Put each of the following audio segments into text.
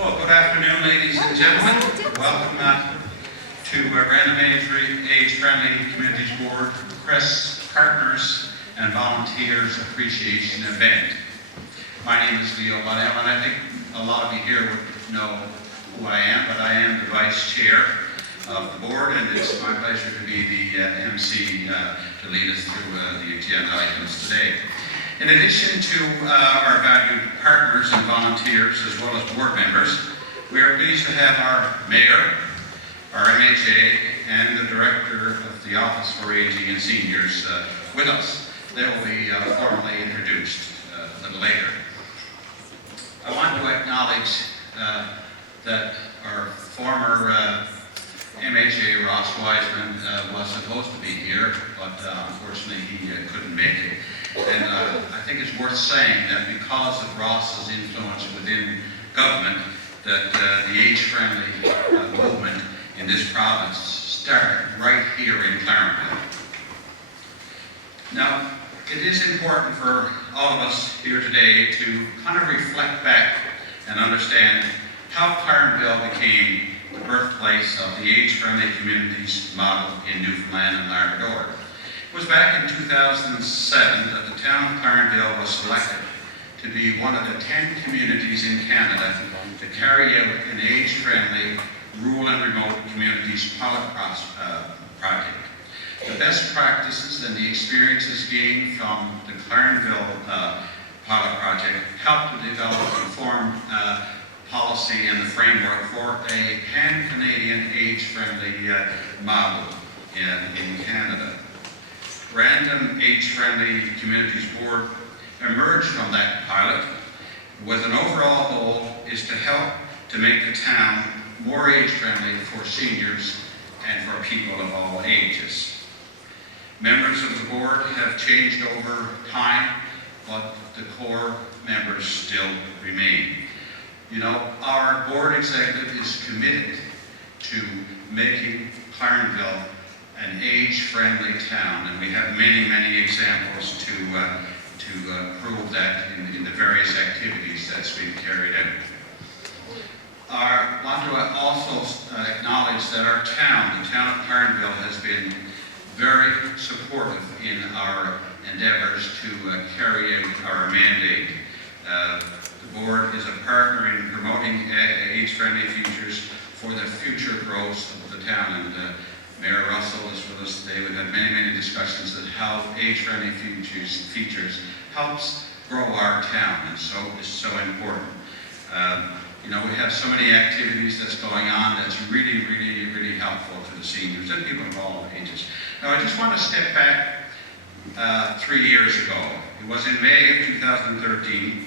Well, good afternoon, ladies and gentlemen. Welcome to Random Age-Friendly Communities Board CREST Partners and Volunteers Appreciation Event. My name is Leo Waddell, and I think a lot of you here would know who I am, but I am the Vice Chair of the Board, and it's my pleasure to be the MC to lead us through the agenda items today. In addition to our valued partners and volunteers, as well as board members, we are pleased to have our Mayor, our MHA, and the Director of the Office for Aging and Seniors with us. They will be formally introduced a little later. I want to acknowledge that our former MHA, Ross Wiseman, was supposed to be here, but unfortunately he couldn't make it. And I think it's worth saying that because of Ross's influence within government, that the age-friendly movement in this province started right here in Clarenville. Now, it is important for all of us here today to kind of reflect back and understand how Clarenville became the birthplace of the age-friendly communities model in Newfoundland and Labrador. It was back in 2007 that the town of Clarenville was selected to be one of the 10 communities in Canada to carry out an age-friendly rural and remote communities pilot project. The best practices and the experiences gained from the Clarenville pilot project helped to develop and form policy and the framework for a pan-Canadian age-friendly model in Canada. Random Age-Friendly Communities Board emerged from that pilot with an overall goal is to help to make the town more age-friendly for seniors and for people of all ages. Members of the board have changed over time, but the core members still remain. You know, our board executive is committed to making Clarenville an age-friendly town, and we have many, many examples to prove that in the various activities that's being carried out. I want to also acknowledge that our town, the town of Clarenville, has been very supportive in our endeavors to carry out our mandate. The board is a partner in promoting age-friendly futures for the future growth of the town, and Mayor Russell is with us today. We've had many, many discussions on how age-friendly features helps grow our town, and so it's so important. You know, we have so many activities that's going on that's really, really, really helpful to the seniors and people of all ages. Now, I just want to step back 3 years ago. It was in May of 2013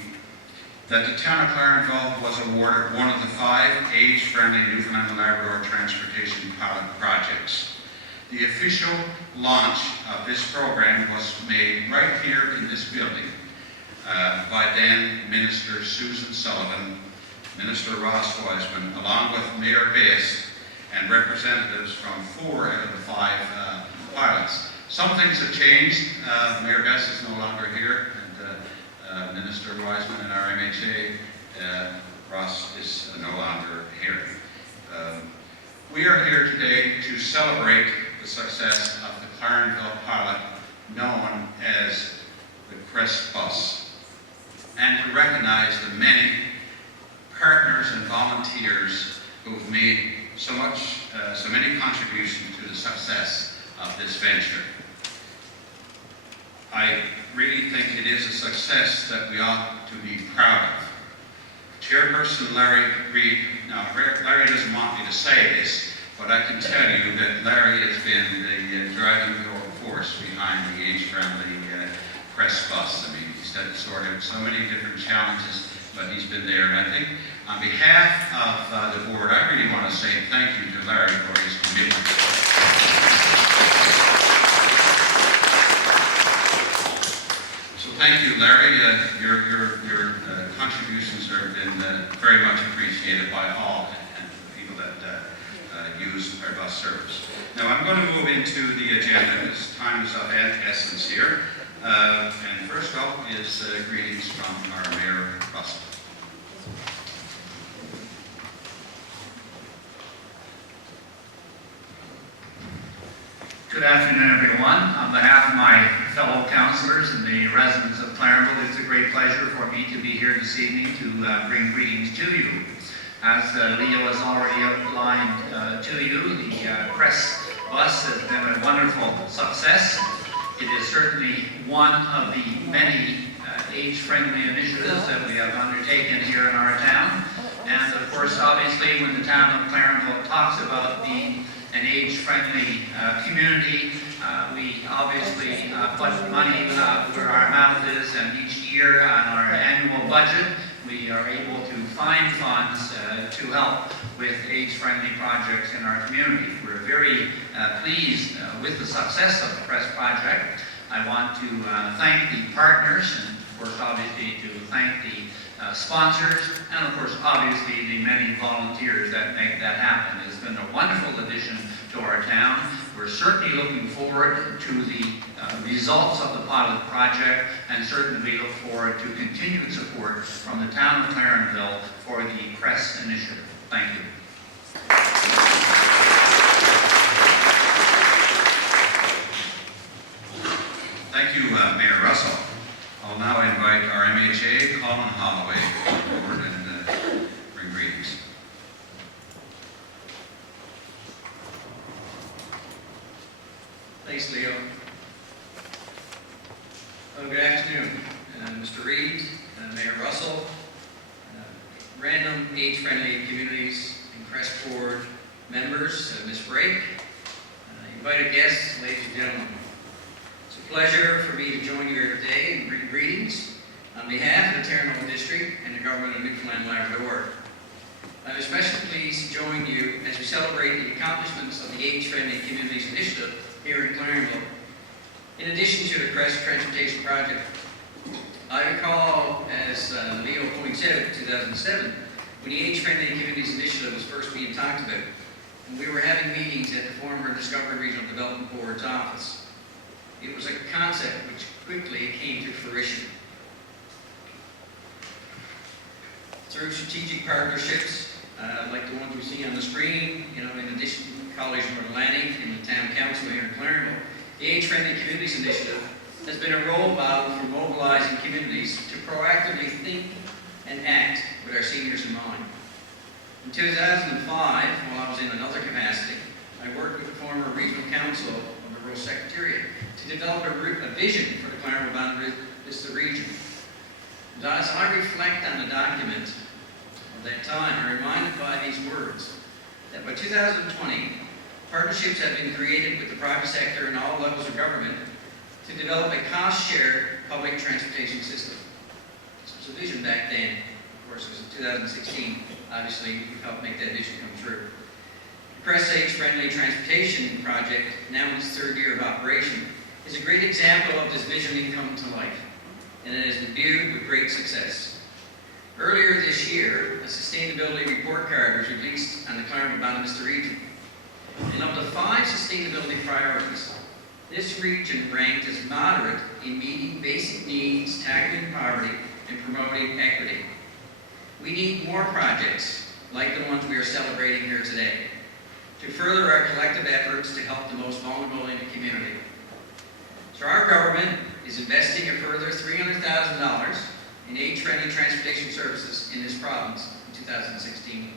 that the town of Clarenville was awarded one of the 5 age-friendly Newfoundland and Labrador transportation pilot projects. The official launch of this program was made right here in this building by then Minister Susan Sullivan, Minister Ross Wiseman, along with Mayor Bass and representatives from 4 out of the 5 pilots. Some things have changed. Mayor Bass is no longer here, and Minister Wiseman and our MHA, Ross is no longer here. We are here today to celebrate the success of the Clarenville pilot, known as the CREST bus, and to recognize the many partners and volunteers who have made so many contributions to the success of this venture. I really think it is a success that we ought to be proud of. Chairperson Larry Reid, now Larry doesn't want me to say this, but I can tell you that Larry has been the driving force behind the age-friendly CREST bus. I mean, he's had to sort out so many different challenges, but he's been there. And I think on behalf of the board, I really want to say thank you to Larry for his commitment. So thank you, Larry. Your contributions have been very much appreciated by all and the people that use our bus service. Now I'm going to move into the agenda because time is of essence here. And first up is greetings from our Mayor Russell. Good afternoon, everyone. On behalf of my fellow councillors and the residents of Clarenville, it's a great pleasure for me to be here this evening to bring greetings to you. As Leo has already outlined to you, the CREST bus has been a wonderful success. It is certainly one of the many age-friendly initiatives that we have undertaken here in our town. And of course, obviously, when the town of Clarenville talks about being an age-friendly community, we obviously put money where our mouth is, and each year on our annual budget, we are able to find funds to help with age-friendly projects in our community. We're very pleased with the success of the CREST project. I want to thank the partners, and of course, obviously, to thank the sponsors, and of course, obviously, the many volunteers that make that happen. It's been a wonderful addition to our town. We're certainly looking forward to the results of the pilot project, and certainly we look forward to continued support from the town of Clarenville for the CREST initiative. Thank you. Thank you, Mayor Russell. I'll now invite our MHA, Colin Holloway, forward and bring greetings. Thanks, Leo. Well, good afternoon, Mr. Reed, Mayor Russell, Random Age-Friendly Communities and CREST Board members, Ms. Brake, invited guests, ladies and gentlemen. It's a pleasure for me to join you here today and bring greetings on behalf of the Terranova District and the government of Newfoundland and Labrador. I'm especially pleased to join you as we celebrate the accomplishments of the Age-Friendly Communities Initiative here in Clarenville, in addition to the CREST Transportation Project. I recall, as Leo points out, 2007, when the Age-Friendly Communities Initiative was first being talked about, and we were having meetings at the former Discovery Regional Development Board's office. It was a concept which quickly came to fruition. Through strategic partnerships, like the ones we see on the screen, in addition to College North Atlantic and the Town Council here in Clarenville, the Age-Friendly Communities Initiative has been a role model for mobilizing communities to proactively think and act with our seniors in mind. In 2005, while I was in another capacity, I worked with the former Regional Council of the Rural Secretariat to develop a vision for the Clarenville Boundary Vista region. And as I reflect on the document of that time, I'm reminded by these words that by 2020, partnerships have been created with the private sector and all levels of government to develop a cost-shared public transportation system. This was a vision back then. Of course, it was in 2016. Obviously, we helped make that vision come true. The CREST Age-Friendly Transportation Project, now in its third year of operation, is a great example of this vision coming to life, and it has been viewed with great success. Earlier this year, a sustainability report card was released on the Clarenville Boundary Vista region. And of the 5 sustainability priorities, this region ranked as moderate in meeting basic needs, tackling poverty, and promoting equity. We need more projects like the ones we are celebrating here today to further our collective efforts to help the most vulnerable in the community. So our government is investing a further $300,000 in age-friendly transportation services in this province in 2016.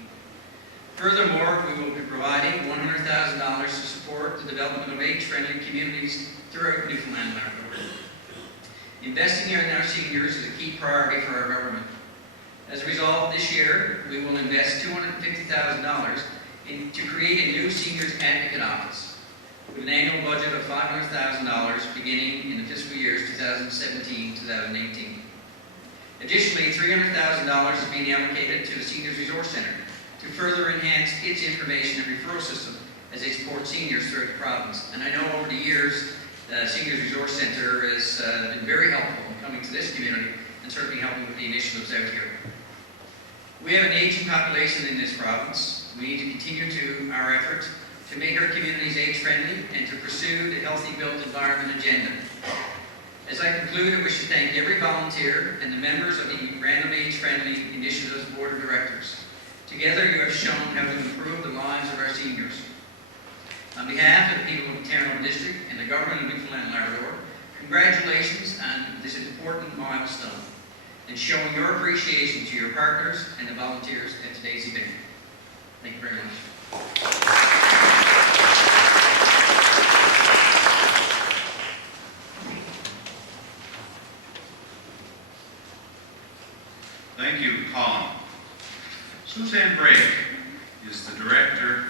Furthermore, we will be providing $100,000 to support the development of age-friendly communities throughout Newfoundland and Labrador. Investing in our seniors is a key priority for our government. As a result, this year, we will invest $250,000 to create a new Seniors Advocate Office with an annual budget of $500,000 beginning in the fiscal years 2017-2018. Additionally, $300,000 is being allocated to the Seniors Resource Center to further enhance its information and referral system as they support seniors throughout the province. And I know over the years, the Seniors Resource Center has been very helpful in coming to this community and certainly helping with the initiatives out here. We have an aging population in this province. We need to continue our efforts to make our communities age-friendly and to pursue the Healthy Built Environment agenda. As I conclude, I wish to thank every volunteer and the members of the Random Age-Friendly Initiatives Board of Directors. Together, you have shown how to improve the lives of our seniors. On behalf of the people of the Tyrone District and the government of Newfoundland and Labrador, congratulations on this important milestone and showing your appreciation to your partners and the volunteers at today's event. Thank you very much. Thank you, Colin. Suzanne Brake is the Director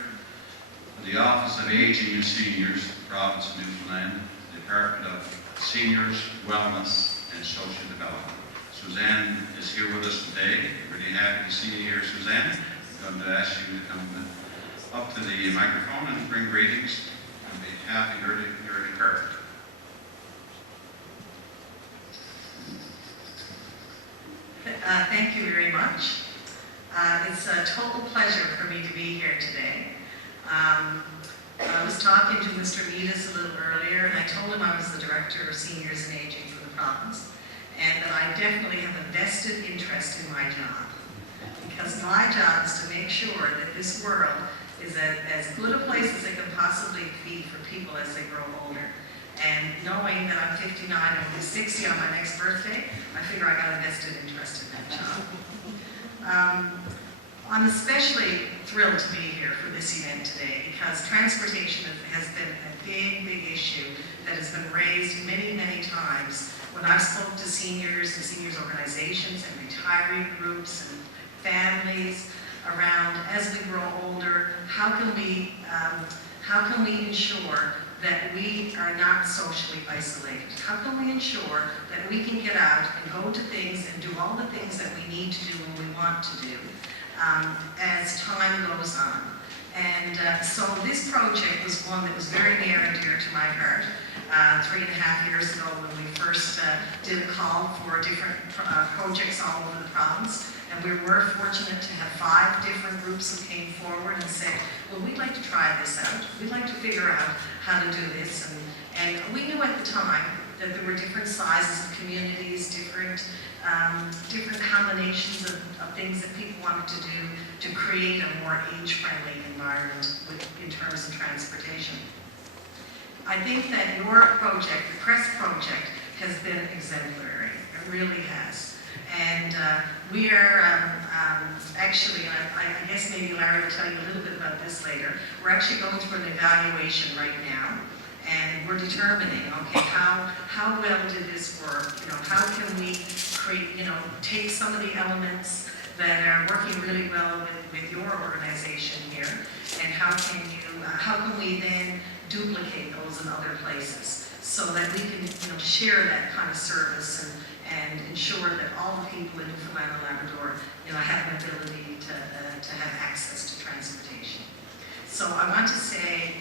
of the Office of Aging and Seniors, Province of Newfoundland, Department of Seniors, Wellness, and Social Development. Suzanne is here with us today. Really happy to see you here, Suzanne. I'm going to ask you to come up to the microphone and bring greetings on behalf of your department. Thank you very much. It's a total pleasure for me to be here today. I was talking to Mr. Meadis a little earlier, and I told him I was the Director of Seniors and Aging for the province, and that I definitely have a vested interest in my job. Because my job is to make sure that this world is as good a place as it can possibly be for people as they grow older. And knowing that I'm 59 and will be 60 on my next birthday, I figure I got a vested interest in that job. I'm especially thrilled to be here for this event today because transportation has been a big issue that has been raised many times when I've spoken to seniors and seniors organizations and retiree groups and families around as we grow older, how can we ensure that we are not socially isolated? How can we ensure that we can get out and go to things and do all the things that we need to do and we want to do as time goes on? And so this project was one that was very near and dear to my heart. 3.5 years ago when we first did a call for different projects all over the province. And we were fortunate to have 5 different groups who came forward and said, well, we'd like to try this out. We'd like to figure out how to do this. And we knew at the time that there were different sizes of communities, different combinations of things that people wanted to do to create a more age-friendly environment in terms of transportation. I think that your project, the CREST project, has been exemplary. It really has. And we are actually, and I guess maybe Larry will tell you a little bit about this later, we're actually going through an evaluation right now, and we're determining, okay, how well did this work? You know, how can we create, take some of the elements that are working really well with your organization here, and how can we then duplicate those in other places so that we can, share that kind of service and ensure that all the people in Newfoundland and Labrador, have an ability to have access to transportation. So I want to say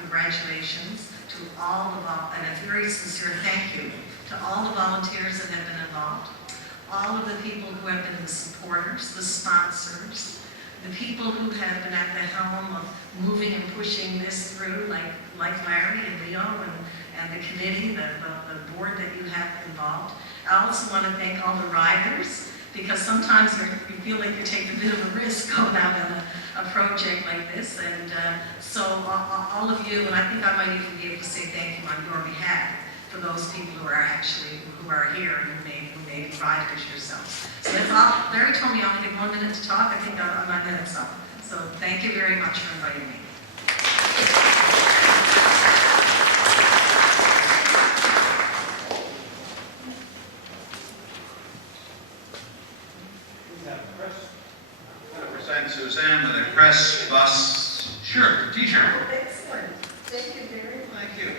congratulations to all and a very sincere thank you to all the volunteers that have been involved, all of the people who have been the supporters, the sponsors, the people who have been at the helm of moving and pushing this through, like Larry and Leo and the committee, the board that you have involved. I also want to thank all the riders, because sometimes you feel like you're taking a bit of a risk going out on a project like this. And so all of you, and I think I might even be able to say thank you on your behalf for those people who are here and who may be riders yourselves. So that's all. Larry told me I only have 1 minute to talk. I think my minute's up. So thank you very much for inviting me. Suzanne with a CREST bus shirt, t-shirt. Excellent. Thank you very much. Thank you.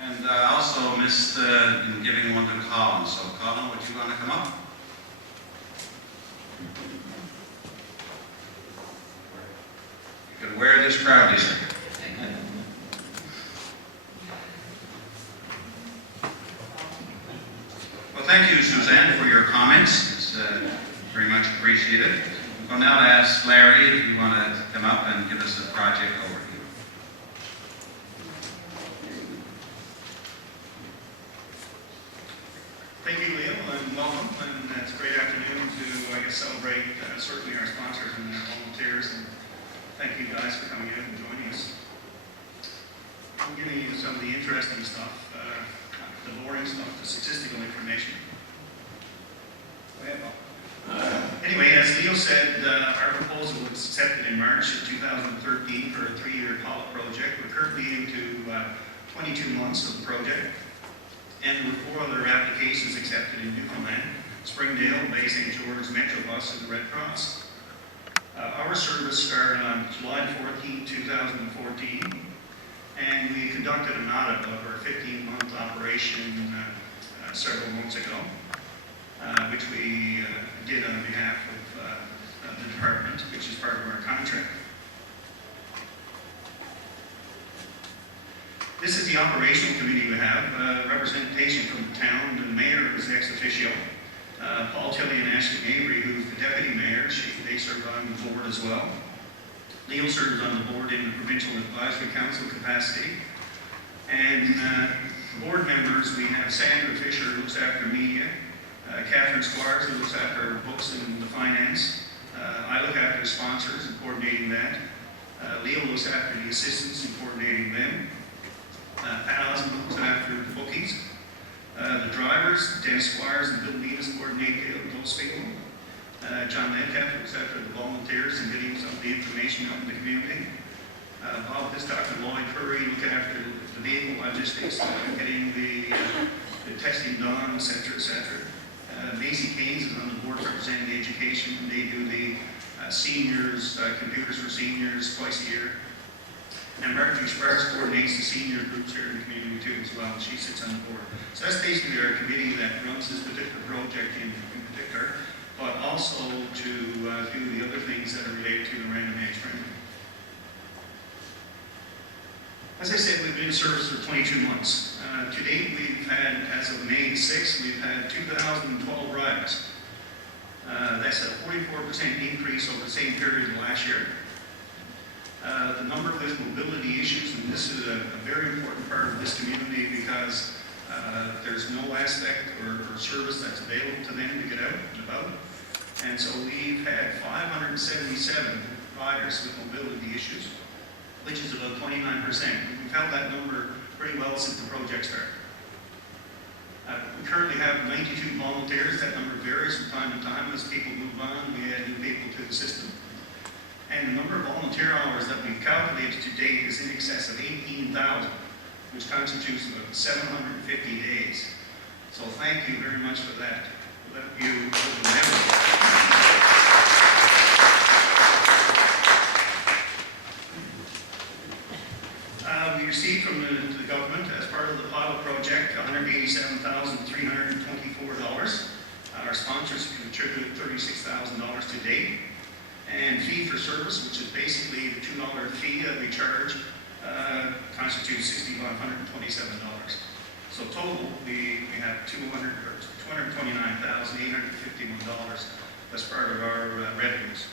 And also missed in giving one to Colin. So Colin, would you want to come up? You can wear this proudly, sir. Well, thank you, Suzanne, for your comments. It's very much appreciated. I'll now ask Larry if you want to come up and give us a project overview. Thank you, Leo, and welcome. And it's a great afternoon to, celebrate certainly our sponsors and our volunteers. And thank you guys for coming in and joining us. giving you some of the interesting stuff, the boring stuff, the statistical information. Go ahead, Bob. Anyway, as Leo said, our proposal was accepted in March of 2013 for a 3-year pilot project. We're currently into 22 months of the project, and there were 4 other applications accepted in Newfoundland: Springdale, Bay St. George, Metrobus, and the Red Cross. Our service started on July 14, 2014, and we conducted an audit of our 15-month operation several months ago, which we did on behalf of the department, which is part of our contract. This is the operational committee we have, representation from the town. The mayor is ex officio. Paul Tilley and Ashley Mabry, who's the deputy mayor, they serve on the board as well. Leo serves on the board in the Provincial Advisory Council capacity. And board members, we have Sandra Fisher, who looks after media, Catherine Squires, who looks after books and the finance. I look after sponsors and coordinating that. Leo looks after the assistants and coordinating them. Pat Osmond looks after the bookies. The drivers, Dennis Squires and Bill Venus, coordinate those people. John Metcalf looks after the volunteers and getting some of the information out in the community. Bob Piscock and Lloyd Curry look after the vehicle logistics, getting the testing done, et cetera, et cetera. Macy Keynes is on the board representing the education, and they do the seniors, computers for seniors twice a year. And Marjorie Sparks coordinates the senior groups here in the community too as well, and she sits on the board. So that's basically our committee that runs this particular project in particular, but also to do the other things that are related to the random age training. As I said, we've been in service for 22 months. To date, we've had, as of May 6th, we've had 2,012 riders. That's a 44% increase over the same period last year. The number with mobility issues, and this is a very important part of this community because there's no aspect or service that's available to them to get out and about. And so we've had 577 riders with mobility issues, which is about 29%. We've held that number pretty well since the project started. We currently have 92 volunteers. That number varies from time to time as people move on. We add new people to the system. And the number of volunteer hours that we've calculated to date is in excess of 18,000, which constitutes about 750 days. So thank you very much for that. We'll let you remember. We received from the government, as part of the pilot project, $187,324. Our sponsors contributed $36,000 to date. And fee for service, which is basically the $2 fee that we charge, constitutes $6,127. So total, we have $229,851 as part of our revenues.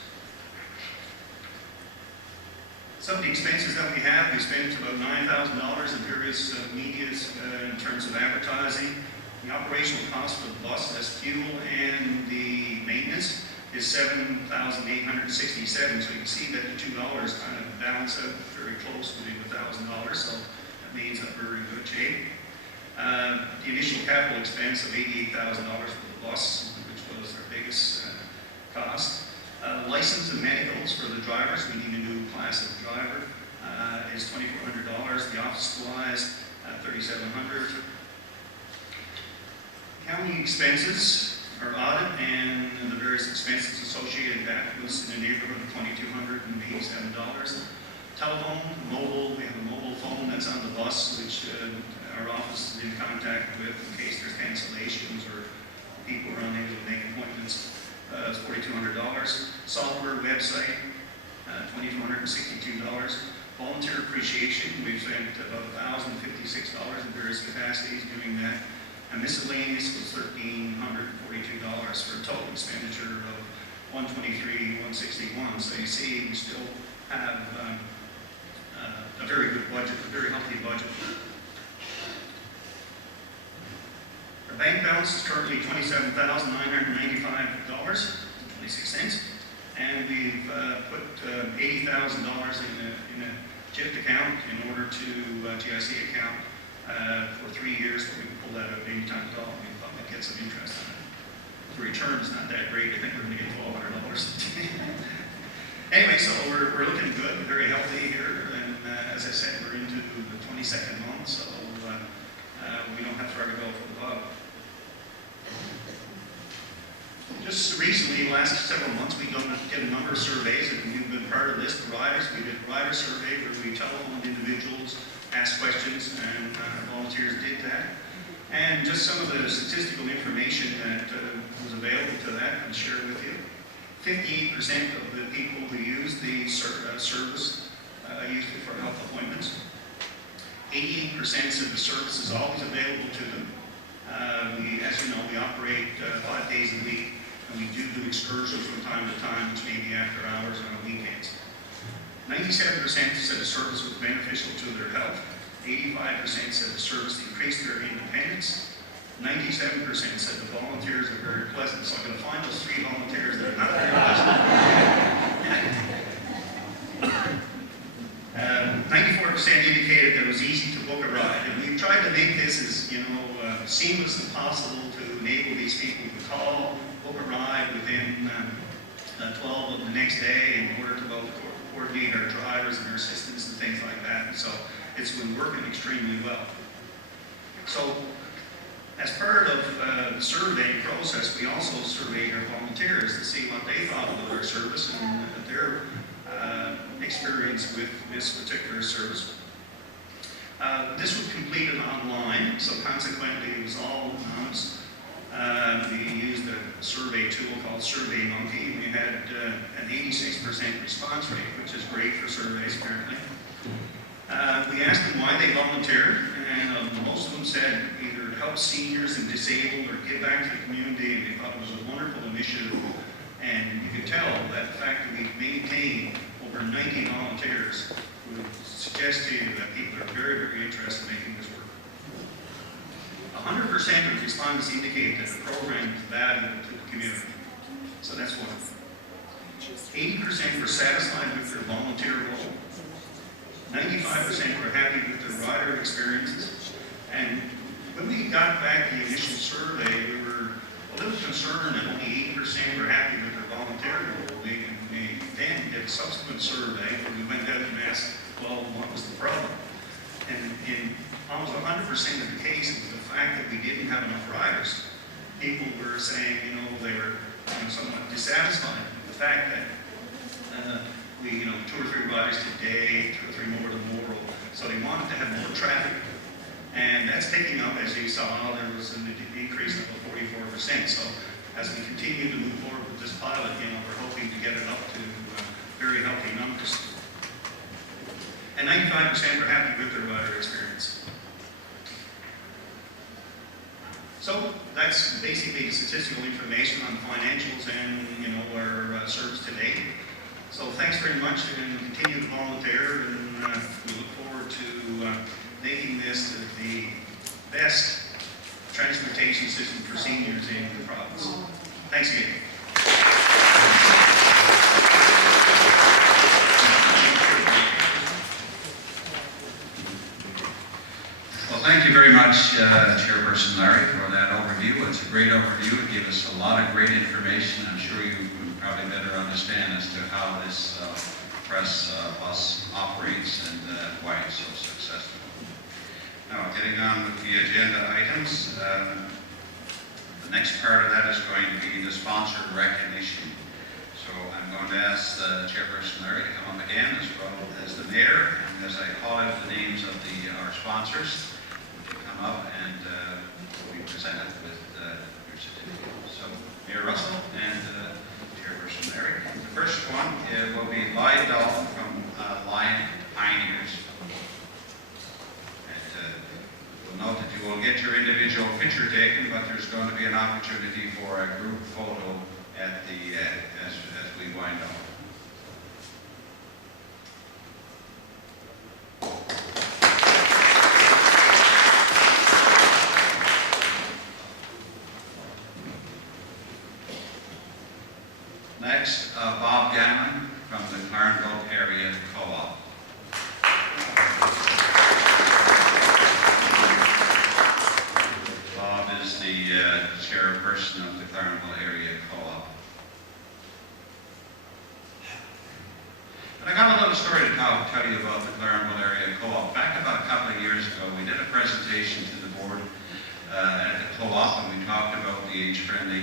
Some of the expenses that we have, we spent about $9,000 in various medias in terms of advertising. The operational cost for the bus, as fuel and the maintenance, is $7,867. So you can see that the $2 kind of balance out very close to the $1,000. So that means that we're in good shape. The initial capital expense of $88,000 for the bus, which was our biggest cost. License and medicals for the drivers. We need a new class of driver. Is $2,400. The office supplies, $3,700. County expenses, our audit and the various expenses associated with that was in the neighborhood of $2,287. Telephone, mobile, we have a mobile phone that's on the bus, which our office is in contact with in case there's cancellations or people are unable to make appointments. It's $4,200. Software, website, $2,262. Volunteer appreciation, we've spent about $1,056 in various capacities doing that. And miscellaneous was $1,342 for a total expenditure of $123,161. So you see, we still have a very good budget, a very healthy budget. Our bank balance is currently $27,995.26, and we've put $80,000 in a GIFT account in order to GIC account for 3 years, but we can pull that out any time at all. We thought we'd get some interest on it. The return is not that great. I think we're going to get $1,200. Anyway, so we're looking good, very healthy here, and as I said, we're into the 22nd month, so we don't have far to go for the bug. Just recently, last several months, we've did a number of surveys, and you've been part of this, the riders. We did a rider survey where we telephoned individuals, asked questions, and volunteers did that. And just some of the statistical information that was available to that, I'll share with you. 58% of the people who use the service used it for health appointments. 88% said the service is always available to them. As you know, we operate 5 days a week, and we do excursions from time to time, which may be after hours and on weekends. 97% said the service was beneficial to their health. 85% said the service increased their independence. 97% said the volunteers are very pleasant. So I'm going to find those 3 volunteers that are not very pleasant. 94% indicated that it was easy to book a ride. And we've tried to make this as seamless as possible to enable these people to call, book a ride within 12 of the next day in order to coordinate our drivers and our assistants and things like that. And so it's been working extremely well. So as part of the surveying process, we also surveyed our volunteers to see what they thought of our service and their experience with this particular service. This was completed online, so consequently it was all anonymous. We used a survey tool called SurveyMonkey. We had an 86% response rate, which is great for surveys apparently. We asked them why they volunteered, and most of them said either help seniors and disabled or give back to the community, and they thought it was a wonderful initiative. And you could tell that the fact that we've maintained over 90 volunteers would suggest to you that people are very, very interested in making this work. 100% of respondents indicate that the program is valuable to the community. So that's one. 80% were satisfied with their volunteer role. 95% were happy with their rider experiences. And when we got back the initial survey, we were a little concerned that only 80% were happy with their volunteer role. We then did a subsequent survey where we went out and asked, well, what was the problem? And in almost 100% of the cases, the fact that we didn't have enough riders. People were saying, they were somewhat dissatisfied with the fact that we, 2 or 3 riders today, 2 or 3 more tomorrow. So they wanted to have more traffic. And that's picking up, as you saw, there was an increase of 44%. So as we continue to move forward with this pilot, we're hoping to get it up to very healthy numbers. And 95% were happy with their rider experience. So that's basically the statistical information on the financials and our service today. So thanks very much, and continue to volunteer, and we look forward to making this the best transportation system for seniors in the province. Thanks again. Well, thank you very much, Chairperson Larry, for that overview. It's a great overview. It gave us a lot of great information. I'm sure you can probably better understand as to how this CREST bus operates and why it's so successful. Now, getting on with the agenda items, the next part of that is going to be the sponsored recognition. So I'm going to ask Chairperson Larry to come up again, as well as the Mayor, and as I call out the names of our sponsors, to come up and will be presented with your certificate. So, Mayor Russell and Chairperson Larry. The first one will be Lloyd Dalton from Lion Pioneers. Note that you will get your individual picture taken, but there's going to be an opportunity for a group photo at the as we wind up. Next, Bob Gannon from the Clarenville Area Co-op. tell you about the Clarenville Area Co-op. Back about a couple of years ago, we did a presentation to the board at the co-op, and we talked about the age-friendly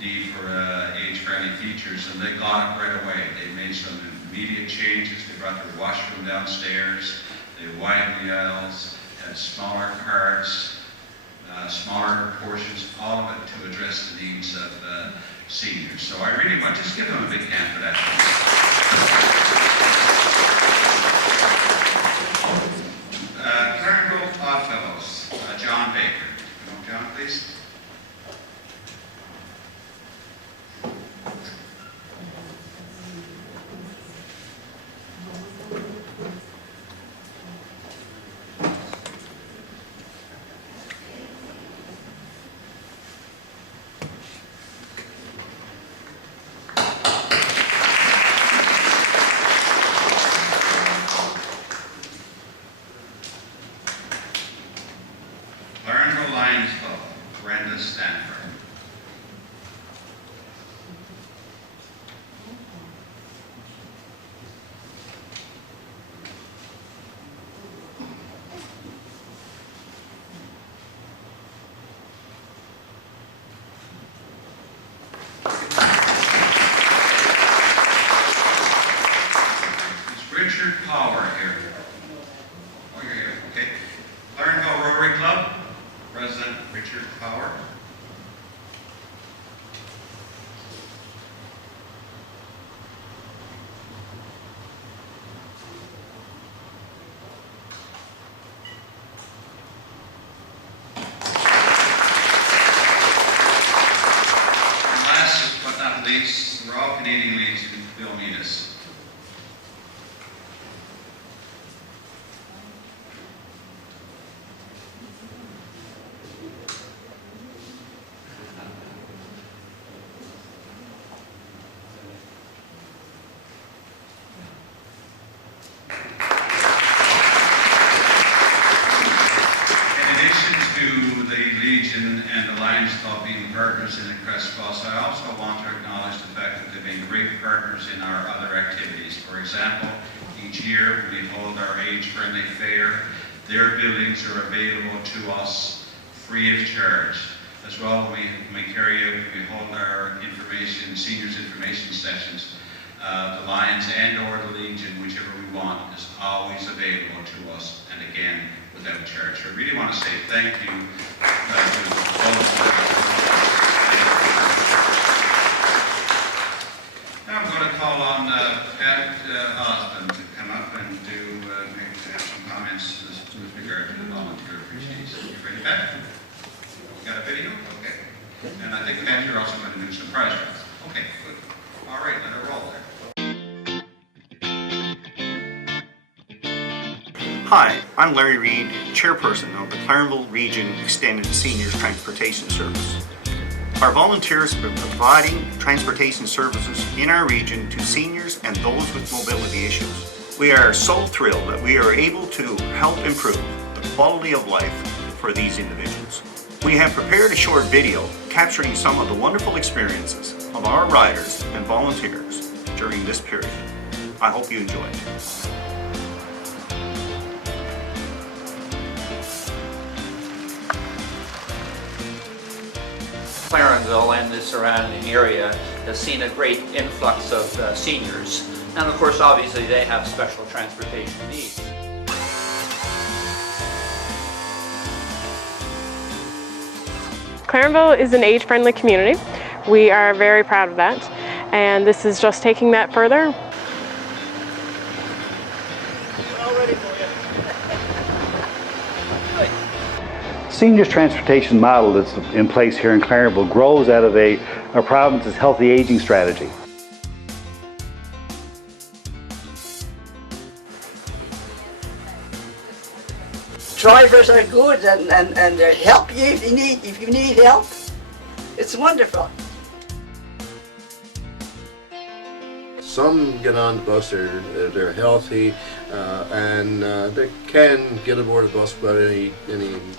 need for age-friendly features, and they got it right away. They made some immediate changes. They brought their washroom downstairs. They widened the aisles, had smaller carts, smaller portions, all of it to address the needs of seniors. So I really want to just give them a big hand for that. Clarenville Oddfellows, John Baker. Come on, John, please. Clarenville Lions Club, Brenda Stanford. Is Richard Power here? Oh, you're here, okay. Clarenville Rotary Club, President Richard Power. And last but not least, we're all Canadian Legion, Bill Meanis. And the Lions Club being partners in the CREST Plus, I also want to acknowledge the fact that they've been great partners in our other activities. For example, each year when we hold our age-friendly fair, their buildings are available to us free of charge. As well, when we hold our seniors information sessions, the Lions and/or the Legion, whichever we want, is always available to us, and again, without charge. So I really want to say thank you to both. Now I'm going to call on Pat Osmond to come up and maybe have some comments with regard to the volunteer appreciation. You ready, Pat? You got a video? Okay. And I think Pat, you're also going to do some prize drawings. Okay, good. All right, let her roll there. Hi, I'm Larry Reed, Chairperson of the Clarenville Region Extended Seniors Transportation Service. Our volunteers have been providing transportation services in our region to seniors and those with mobility issues. We are so thrilled that we are able to help improve the quality of life for these individuals. We have prepared a short video capturing some of the wonderful experiences of our riders and volunteers during this period. I hope you enjoy it. Clarenville and the surrounding area has seen a great influx of seniors, and of course obviously they have special transportation needs. Clarenville is an age-friendly community. We are very proud of that, and this is just taking that further. Seniors transportation model that's in place here in Clarenville grows out of our province's healthy aging strategy. Drivers are good and they help you if you need help. It's wonderful. Some get on the bus, they're healthy, and they can get aboard the bus without any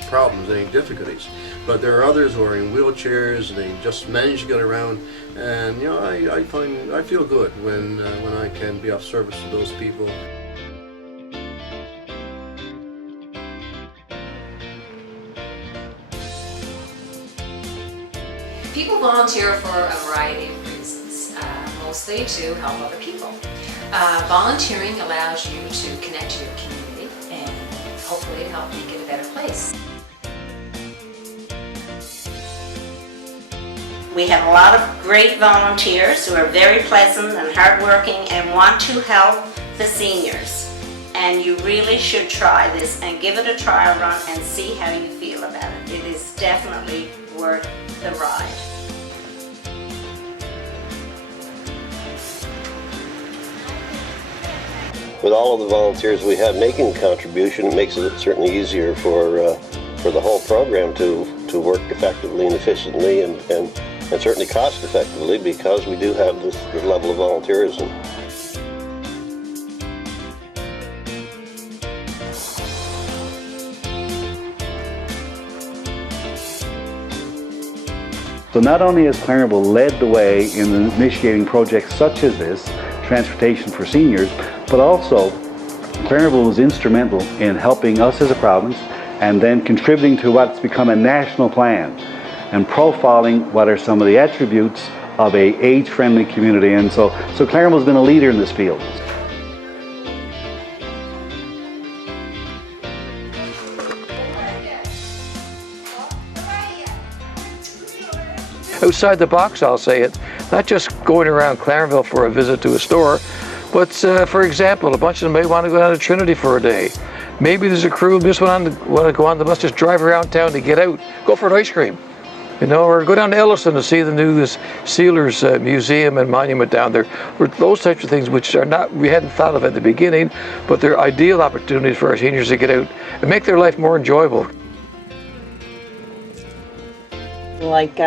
problems, any difficulties. But there are others who are in wheelchairs, and they just manage to get around. And you know, I feel good when I can be of service to those people. People volunteer for a variety of reasons, mostly to help other people. Volunteering allows you to connect to your community and hopefully to help make it a better place. We have a lot of great volunteers who are very pleasant and hardworking and want to help the seniors. And you really should try this and give it a trial run and see how you feel about it. It is definitely worth the ride. With all of the volunteers we have making a contribution, it makes it certainly easier for the whole program to work effectively and efficiently and certainly cost effectively, because we do have this level of volunteerism. So not only has Clarenville led the way in initiating projects such as this, Transportation for Seniors, but also Clarenville was instrumental in helping us as a province and then contributing to what's become a national plan and profiling what are some of the attributes of a age-friendly community. And so Clarenville's been a leader in this field. Outside the box, I'll say it. Not just going around Clarenville for a visit to a store, but for example, a bunch of them may want to go down to Trinity for a day. Maybe there's a crew who just want to go on the bus, just drive around town to get out, go for an ice cream, or go down to Elliston to see the new Sealers Museum and Monument down there. Those types of things which we hadn't thought of at the beginning, but they're ideal opportunities for our seniors to get out and make their life more enjoyable. Like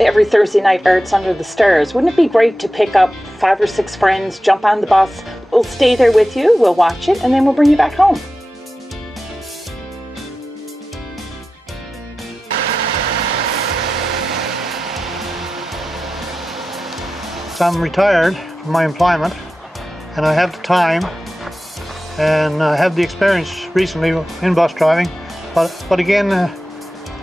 every Thursday night, Arts Under the Stars. Wouldn't it be great to pick up 5 or 6 friends, jump on the bus, we'll stay there with you, we'll watch it, and then we'll bring you back home. I'm retired from my employment, and I have the time and I have the experience recently in bus driving, but again,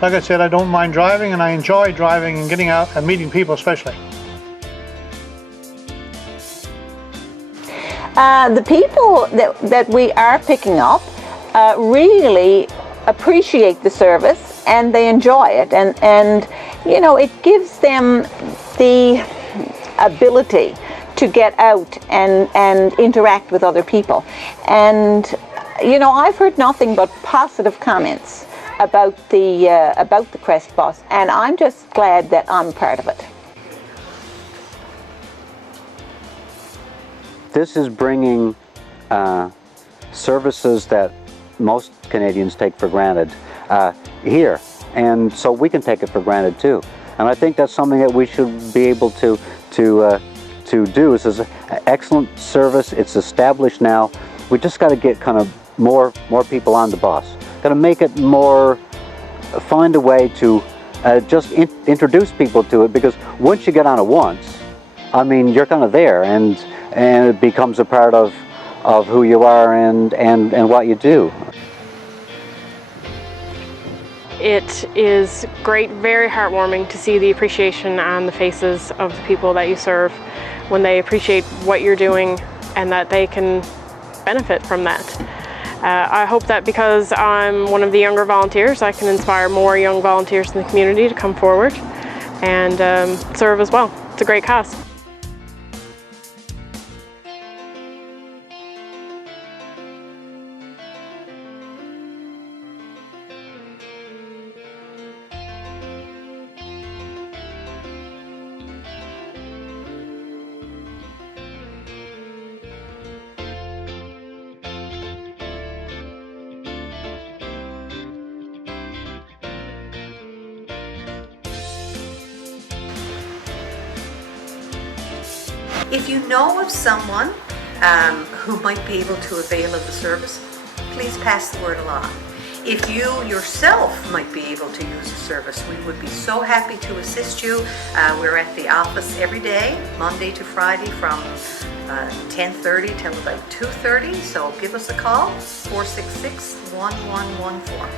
like I said, I don't mind driving, and I enjoy driving and getting out and meeting people especially. The people that we are picking up really appreciate the service and they enjoy it, and it gives them the ability to get out and interact with other people. And I've heard nothing but positive comments about the CREST bus, and I'm just glad that I'm part of it. This is bringing services that most Canadians take for granted here, and so we can take it for granted too. And I think that's something that we should be able to do. This is an excellent service. It's established now. We just got to get kind of more people on the bus. Got to make it more, find a way to just introduce people to it, because once you get on it once, I mean, you're kind of there, and it becomes a part of who you are and what you do. It is great, very heartwarming to see the appreciation on the faces of the people that you serve when they appreciate what you're doing and that they can benefit from that. I hope that because I'm one of the younger volunteers, I can inspire more young volunteers in the community to come forward and serve as well. It's a great cause. If you know of someone who might be able to avail of the service, please pass the word along. If you yourself might be able to use the service, we would be so happy to assist you. We're at the office every day, Monday to Friday, from 10:30 till about 2:30, so give us a call, 466-1114.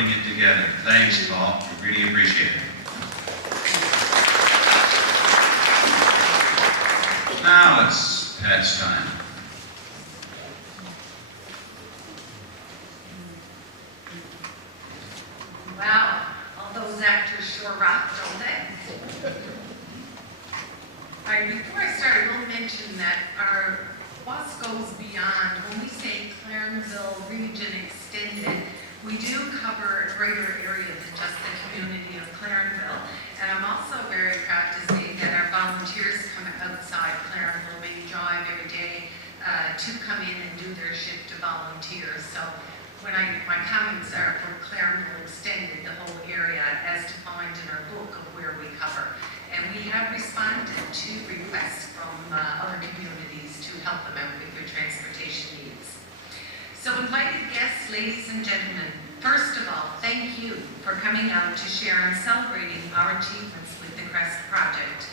putting it together. Thanks, Paul. We really appreciate it. Now it's Pat's time. Wow, all those actors sure rock, don't they? All right, before I start, I will mention that our bus goes beyond. When we say Clarenville Region Extended, we do cover a greater area than just the community of Clarenville. And I'm also very proud to say that our volunteers come outside Clarenville. They drive every day to come in and do their shift to volunteers. So when my comments are for Clarenville Extended, the whole area as defined in our book of where we cover. And we have responded to requests from other communities to help them out with their transportation needs. So invited guests, ladies and gentlemen, first of all, thank you for coming out to share and celebrating our achievements with the CREST project.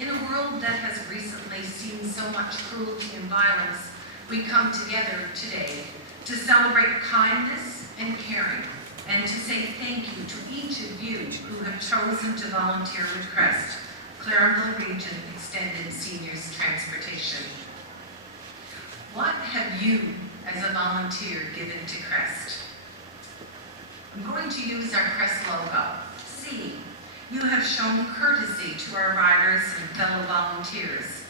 In a world that has recently seen so much cruelty and violence, we come together today to celebrate kindness and caring, and to say thank you to each of you who have chosen to volunteer with CREST, Clarenville Region Extended Seniors Transportation. What have you, as a volunteer, given to CREST? I'm going to use our CREST logo. C. You have shown courtesy to our riders and fellow volunteers.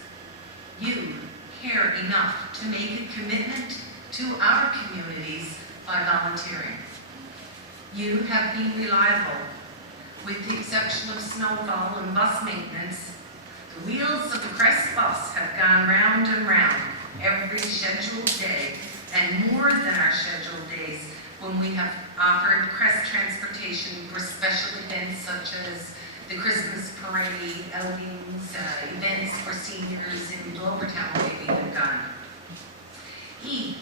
You care enough to make a commitment to our communities by volunteering. You have been reliable. With the exception of snowfall and bus maintenance, the wheels of the CREST bus have gone round and round every scheduled day, and more than our scheduled days when we have offered CREST transportation for special events such as the Christmas parade, outings, events for seniors in Glovertown maybe have gone. E.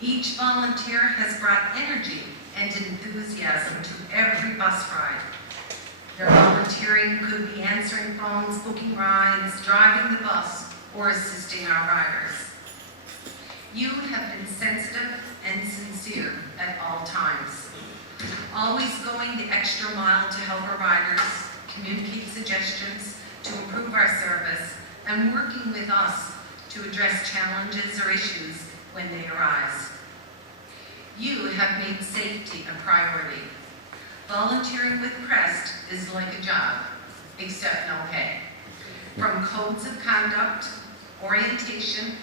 Each volunteer has brought energy and enthusiasm to every bus ride. Their volunteering could be answering phones, booking rides, driving the bus, or assisting our riders. You have been sensitive and sincere at all times, always going the extra mile to help our riders, communicate suggestions to improve our service, and working with us to address challenges or issues when they arise. You have made safety a priority. Volunteering with CREST is like a job, except no pay. From codes of conduct, orientation,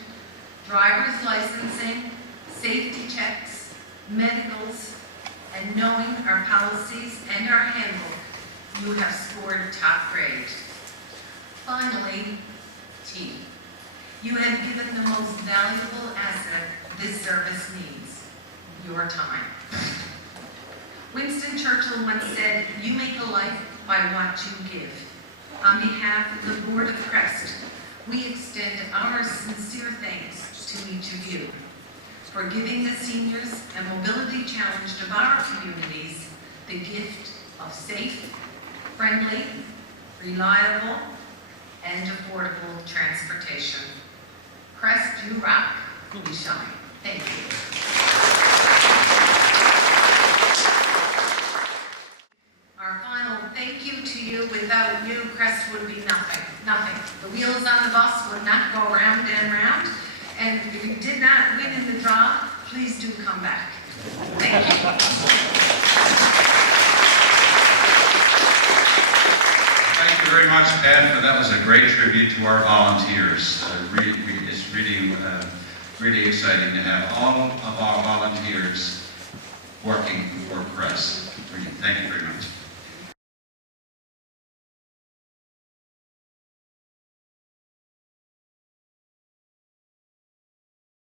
driver's licensing, safety checks, medicals, and knowing our policies and our handbook, you have scored top grade. Finally, T. You have given the most valuable asset this service needs, your time. Winston Churchill once said, "You make a life by what you give." On behalf of the Board of CREST, we extend our sincere thanks to each of you for giving the seniors and mobility challenged of our communities the gift of safe, friendly, reliable, and affordable transportation. CREST, you rock, we shine. Thank you. Our final thank you to you. Without you, CREST would be nothing. Nothing. The wheels on the bus would not go round and round. And if you did not win in the draw, please do come back. Thank you. Thank you very much, Pat, that was a great tribute to our volunteers. It's really exciting to have all of our volunteers working for CREST. Thank you very much.